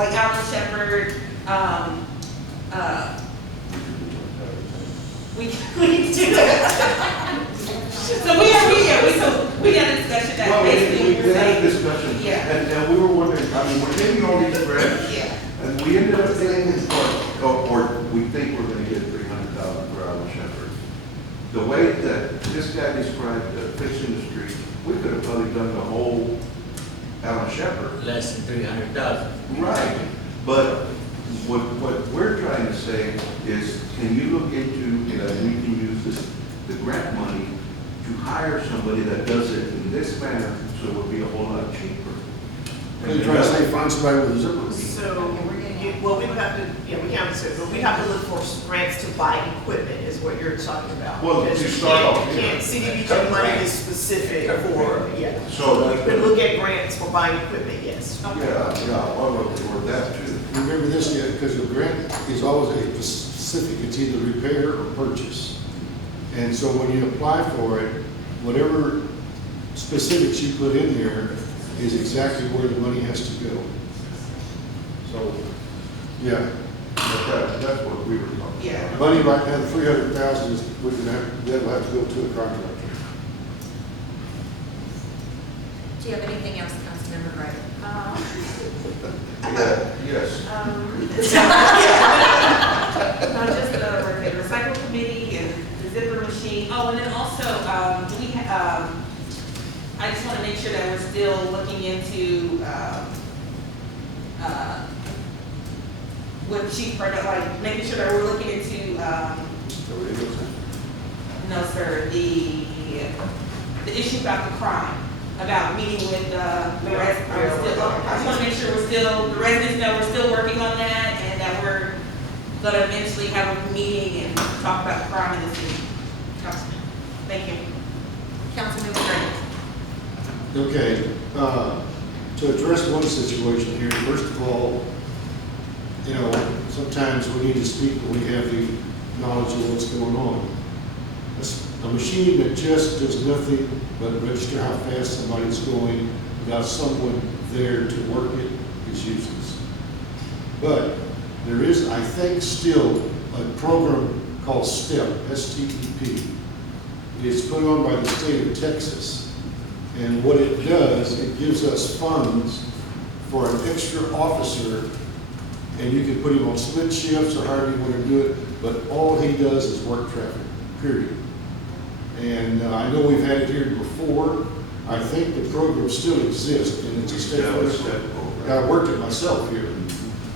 like Alan Shepherd, we do that. So we had a discussion that Well, basically we we're had a saying, discussion, yeah. and we were wondering, I mean, we're getting all these grants, yeah. and we ended up getting, or we think we're gonna get 300,000 for Alan Shepherd. The way that this guy described fixing the street, we could have probably done the whole Alan Shepherd. Less than 300,000. Right, but what we're trying to say is, can you look into, we can use the grant money to hire somebody that does it in this manner, so it would be a whole lot cheaper. You're trying to say find somebody with a zipper. So, well, we would have to, yeah, we can't say, but we have to look for grants to buy equipment is what you're talking about. Well, Because to you start off, can't, yeah. CDBG money is specific for, yeah. So We could look at grants for buying equipment, yes. or that too. Remember this, yeah, because the grant is always a specific, it's either repair or purchase. And so when you apply for it, whatever specifics you put in there is exactly where the money has to go. So, yeah, That's what we were talking about. Yeah. money right now, the 300,000 is, we're gonna have, that'll have to go to a contractor. Do you have anything else, Councilmember Gray? Yes. Not just the recycle committee and the zipper machine. Oh, and then also, do we have, I just want to make sure that we're still looking into, with Chief Burnett, like making sure that we're looking into, no, sir, the issue about the crime, about meeting with, the residents. I just want to make sure the residents know we're still working on that and that we're gonna eventually have a meeting and talk about the crime in the city. Councilman, thank you. Councilmember Gray? Okay, to address one situation here, first of all, you know, sometimes we need to speak when we have the knowledge of what's going on. A machine that just does nothing but register how fast somebody's going without someone there to work it is useless. But there is, I think, still a program called STEP, S-T-E-P. It's put on by the state of Texas. And what it does, it gives us funds for an extra officer, and you can put him on split shifts or however you want to do it, but all he does is work traffic, period. And I know we've had it here before. I think the program still exists, and it's a state program. I worked it myself here.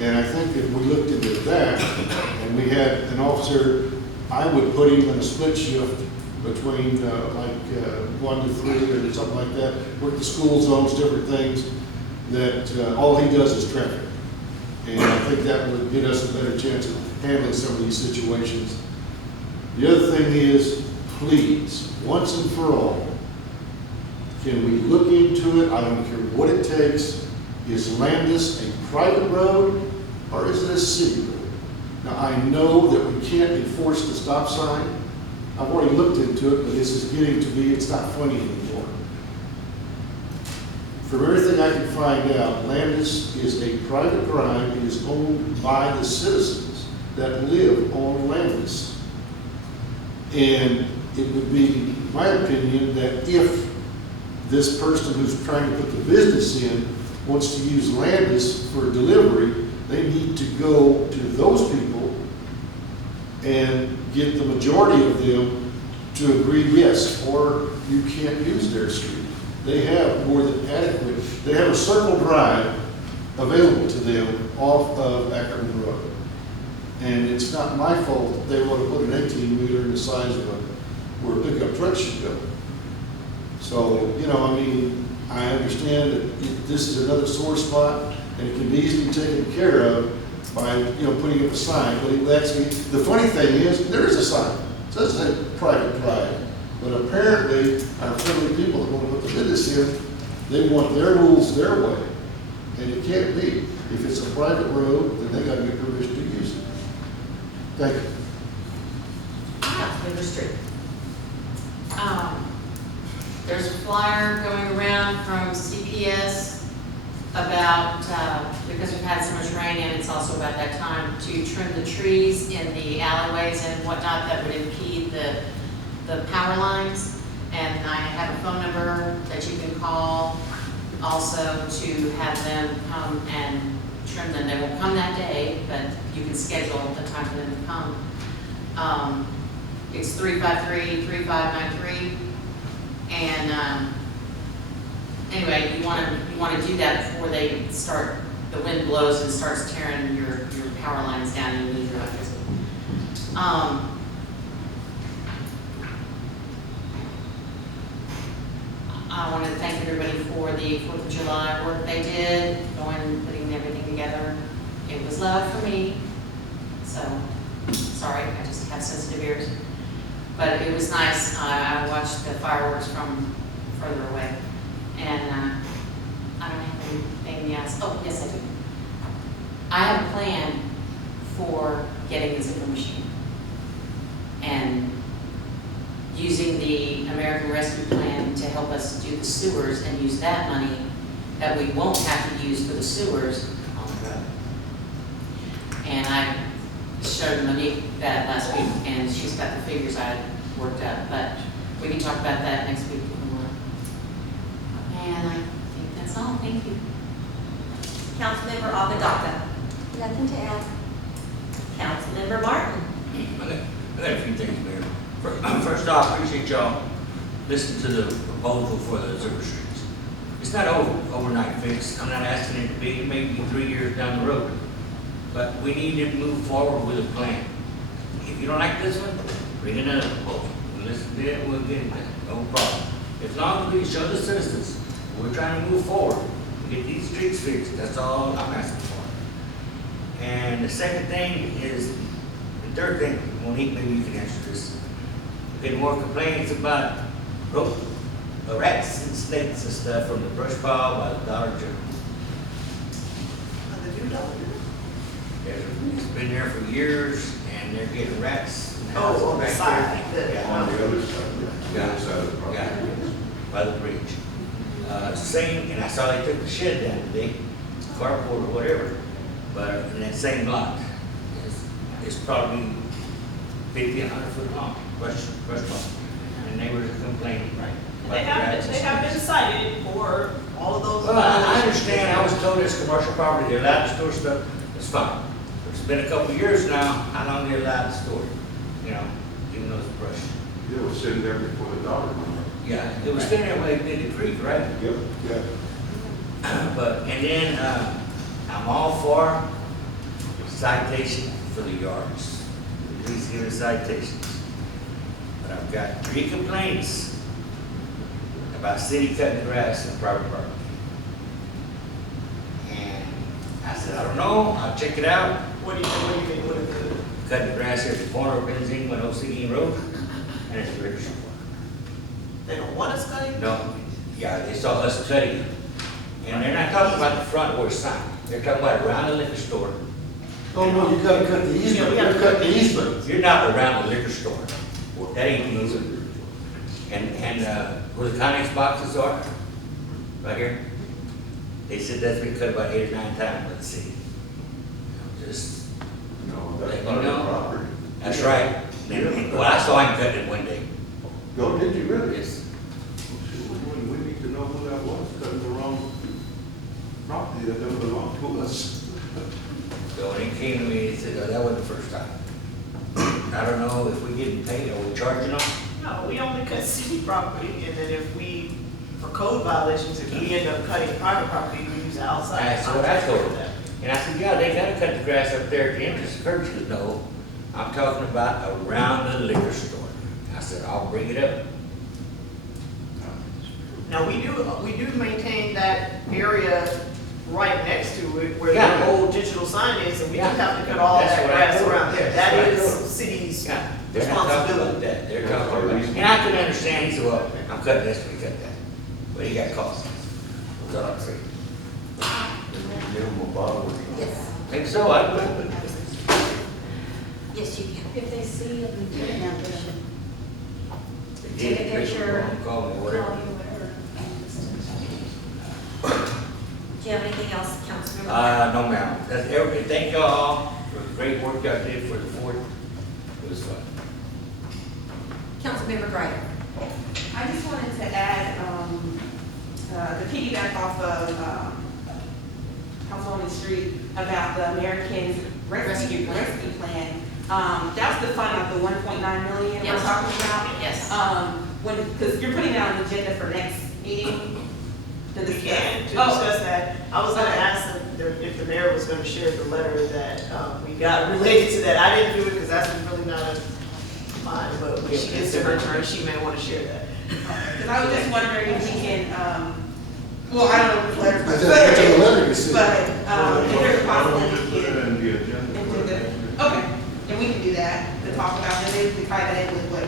And I think if we looked into that, and we had an officer, I would put him in a split shift between 1 to 3 or something like that, work the school zones, different things, that all he does is traffic. And I think that would give us a better chance of handling some of these situations. The other thing is, please, once and for all, can we look into it? I don't care what it takes. Is Landis a private road or is it a city road? Now, I know that we can't enforce the stop sign. I've already looked into it, but this is getting to be, it's not funny anymore. From everything I can find out, Landis is a private drive. It is owned by the citizens that live on Landis. And it would be my opinion that if this person who's trying to put the business in wants to use Landis for delivery, they need to go to those people and get the majority of them to agree yes, or you can't use their street. They have more than adequate, they have a circle drive available to them off of Ackerman Road. And it's not my fault that they want to put an 18-wheeler in the size of where a pickup truck should go. So, you know, I mean, I understand that this is another sore spot, and it can be easily taken care of by, you know, putting up a sign. But it actually, the funny thing is, there is a sign. It says it's a private drive. But apparently, our friendly people that want to put the business in, they want their rules their way. And it can't be. If it's a private road, then they got to get permission to use it. Thank you. Councilmember Street. There's a flyer going around from CPS about, because we've had so much rain and it's also about that time, to trim the trees in the alleyways and whatnot that would impede the power lines. And I have a phone number that you can call also to have them come and trim them. They won't come that day, but you can schedule the time for them to come. It's 353-3593. And anyway, you want to do that before they start, the wind blows and starts tearing your power lines down and you lose your electricity. I want to thank everybody for the 4th of July work they did, going, putting everything together. It was loud for me, so sorry, I just have sensitive ears. But it was nice. I watched the fireworks from further away. And I don't have anything else. Oh, yes, I do. I have a plan for getting the zipper machine and using the American Rescue Plan to help us do the sewers and use that money that we won't have to use for the sewers on the road. And I showed Monique that last week, and she's got the figures I worked out, but we can talk about that next week. And I think that's all. Thank you. Councilmember Aguadaka. Nothing to add. Councilmember Martin. I got a few things, Mayor. First off, I appreciate y'all listening to the proposal for the zipper streets. It's not overnight fix. I'm not asking it to be, maybe 3 years down the road. But we need to move forward with a plan. If you don't like this one, bring another proposal. We'll listen to it, we'll get it done. No problem. As long as we show the citizens we're trying to move forward and get these streets fixed, that's all I'm asking for. And the second thing is, the third thing, Monique, maybe you can answer this. We're getting more complaints about rats and snakes and stuff from the brush pile by the Dollar General. It's been there for years, and they're getting rats. in the house Oh, on the back side. there. On the other side, the other side of the property. Yeah, by the bridge. Same, and I saw they took the shed down today, carport or whatever, but in that same lot, it's probably 50, 100 foot long, brush pile. And neighbors are complaining. Right. about They the rats and have been snakes. cited for all of those. Well, I understand, I was told it's commercial property, they're allowed to store stuff, it's fine. It's been a couple of years now, how long they're allowed to store, you know, even though it's brush. It was sitting there before the dollar went up. Yeah, it was sitting there by the creek, right? Yep. Yeah. But, and then, I'm all for citation for the yards. Please give us citations. But I've got 3 complaints about city cutting grass in private property. And I said, I don't know, I'll check it out. What do you mean, what is it? Cutting grass here at the corner of Benzine, 106 Road, and it's a liquor store. They don't want us cutting? No, yeah, they saw us cutting it. And they're not talking about the front or side. They're talking about around the liquor store. Oh, no, you gotta cut the Yeah, easement, we you gotta gotta cut the easement. You're not around the liquor store. That ain't the easement. And where the Connex boxes are, right here, they said that's been cut about 8 or 9 times by the city. Just, No, that's You part of the know. property. that's right. And, well, I saw him cutting it one day. No, did you really? Yes. We need to know who that was, cutting the wrong property that doesn't belong to us. So when he came to me, he said, oh, that wasn't the first time. I don't know if we getting paid, are we charging them? No, we only cut city property, and then if we, for code violations, if we end up cutting private property, we use outside. That's what I told contract for her. that. And I said, yeah, they gotta cut the grass up there at the entrance of Kirby. She goes, no, I'm talking about around the liquor store. I said, I'll bring it up. Now, we do maintain that area right next to it where Yeah. the old digital sign is, and we do Yeah. have to cut all That's that what I grass told her. around there. That's That what I is told her. city's Yeah, they're not talking about responsibility. that, they're talking about, and I can understand, he said, well, I'm cutting this, we cut that, but he got costs. That's all I'm saying. Give them a bottle or something. Yes. Think so, I would. Yes, you can. If they see it, we do have to They take did, a picture, call me, call you, whatever. whatever. and just- Do you have anything else, Councilmember? No, ma'am. That's everything. Thank y'all for the great work y'all did for the fourth. It was fun. Councilmember Gray. I just wanted to add, the piggyback off of, Councilwoman Street about the Americans Rescue Plan. That was the fund of the 1.9 million we're Yes. talking about. Yes. Because you're putting that on the agenda for next meeting to We discuss. can, to Oh, discuss that. I was gonna Okay. ask if the mayor was gonna share the letter that, we got related to that. I didn't do it because that's really not a mine, but when she gets to her turn, she may wanna share that. Because I was just wondering if we can, well, I don't know if the letter's. That's a letter you see. But, if there's a possibility Put we it can. on the agenda. Into the, okay, and we can do that, to talk about, and maybe we can tie that in with what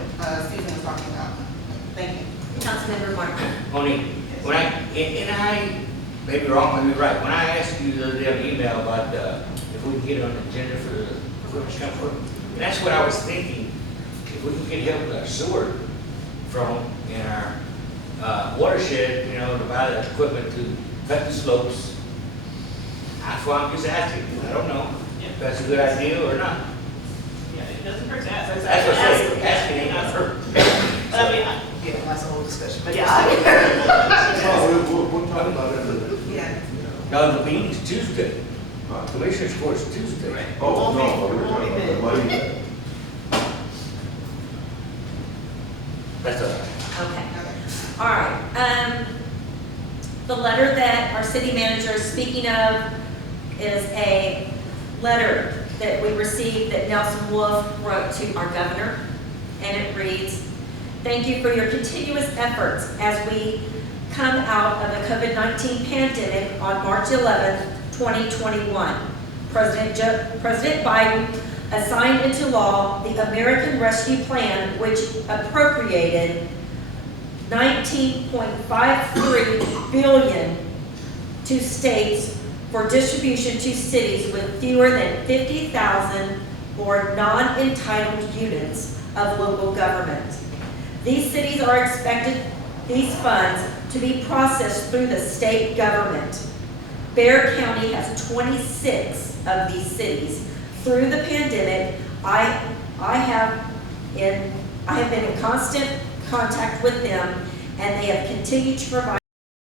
Susan was talking about. Thank you. Councilmember Martin. Only, when and I, maybe wrong, maybe right, when I asked you the other day on email about, if we can get it on the agenda for the equipment comfort, and that's what I was thinking, if we can get help with our sewer from, in our, watershed, you know, to buy the equipment to cut the slopes. That's why I'm just asking, I don't know if that's a good idea or not. Yeah, it doesn't hurt to ask. That's what I'm saying, asking ain't gonna hurt. I mean, yeah, that's a whole discussion, but yeah. We'll talk about it. Yeah. No, the meeting's Tuesday, Commissioners Court's Tuesday. Oh, no, we're talking about the money. That's all right. Okay. All right. The letter that our city manager is speaking of is a letter that we received that Nelson Wolf wrote to our governor. And it reads, "Thank you for your continuous efforts as we come out of the COVID-19 pandemic on March 11th, 2021. President Biden assigned into law the American Rescue Plan, which appropriated $19.53 billion to states for distribution to cities with fewer than 50,000 or non-entitled units of local government. These cities are expected these funds to be processed through the state government. Bexar County has 26 of these cities. Through the pandemic, I have been in constant contact with them, and they have continued to provide